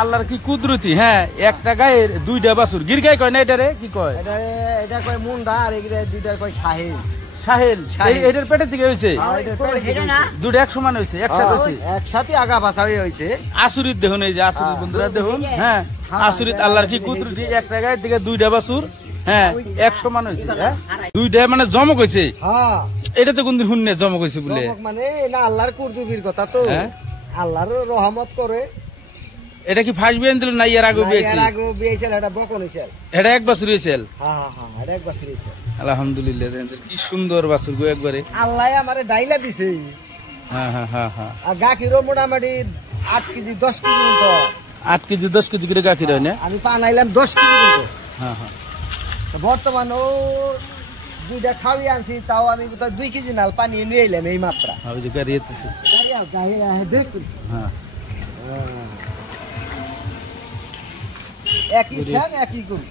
আল্লাহর কি কুদরতি। হ্যাঁ, একটা গায়ের দুইটা বাছুর। গির গাই কয় না এটারে, কি কয়? এটা কয় মুন্ডা, আর এগুলা দুইটার কয় সাহেল। সাহেল। এটার পেটের দিকে হয়েছে দুটো এক সমান হয়েছে, একসাথে হয়েছে, একসাথে আগা বাছা হয়েছে। আসুরিত দেখুন, এই যে আসুরিত বন্ধুরা দেখুন। হ্যাঁ, আসুরিত আল্লাহর কি কুদরতি। একটা গায়ের দিকে দুইটা বাছুর, হ্যাঁ, এক সমান হয়েছে। হ্যাঁ, দুইটা মানে জমক হয়েছে। এটা তো কোনদিন শুননে জমক হয়েছে বলে, মানে না আল্লাহর কুদরতির কথা তো, আল্লাহর রহমত করে। এটা কি ফার্স্ট বিয়ান দিল না এর আগে বিয়েছে? এর আগে বিয়েছিল, এটা বকন হইছিল। এটা এক বছর হইছিল। হ্যাঁ হ্যাঁ হ্যাঁ, এটা এক বছর হইছিল। আলহামদুলিল্লাহ, কি সুন্দর বাছুর গো একবারে। আল্লাহ আমারে ডাইলা দিছে। হ্যাঁ হ্যাঁ হ্যাঁ হ্যাঁ। আর গাখিরও মোটামুটি 8 কেজি 10 কেজি মতো। 8 কেজি 10 কেজি করে গাখির হয় না? আমি পানাইলাম 10 কেজি মতো। হ্যাঁ হ্যাঁ। বর্তমান ও দুইটা খাওয়াই আনছি, তাও আমি 2 কেজি নাল পানি নিয়ে এলাম এই মাত্রা। ওই যে গাড়ি এসেছে। হ্যাঁ, একই স্যাম একই গুণ,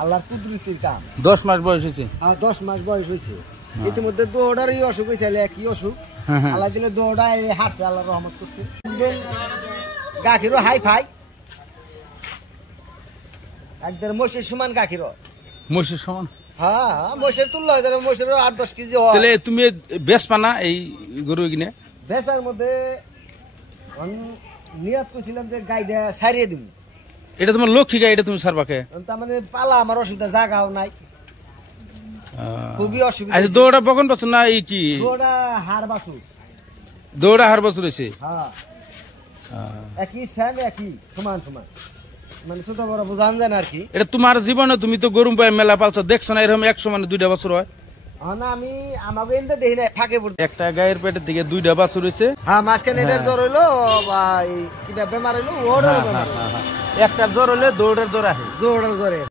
আল্লাহর কুদরতির কাম। 10 মাস বয়স হয়েছে। 10 মাস বয়স হয়েছে। ইতিমধ্যে দৌড়ারই অসুখ হয়েছে, একই অসুখ। আল্লাহ দিলে দৌড়ায় হারছে, আল্লাহ রহমত করছে। গাখিরও হাই ফাই, একদম মোষের সমান গাখিরও। মোষের সমান? হ্যাঁ, মোষের তুলনা হয়, মোষের 8-10 কেজি হয়। তাহলে তুমি বেশ পানা এই গরু কিনে? বেচার মধ্যে নিয়াত করছিলাম যে গাইটা ছাড়িয়ে দিব। এটা তোমার লক্ষ্মী গাই, এটা তুমি সারবাকে? তার মানে পালা আমার অসুবিধা, জায়গাও নাই, খুবই অসুবিধা। আচ্ছা, দৌড়া বকন বছর না এই কি? দৌড়া হার বাছুর। দৌড়া হার বছর হয়েছে। হ্যাঁ, একই স্যাম, একই সমান সমান, মানে ছোট বড় বোঝান যায় না আর কি। এটা তোমার জীবনে তুমি তো গরু মেলা পালছো, দেখছো না এরকম 100 মানে 2টা বছর হয়? না, আমি আমাকে এনতে দেখি না, ফাঁকে পড়ে। একটা গায়ের পেটের দিকে 2টা বাছুর হয়েছে। হ্যাঁ, মাঝখানে এটার জ্বর হইলো বা কিনা বেমার হইলো, ওর একটা জ্বর হলে দৌড়ের জ্বর আসে, জ্বর জ্বরে।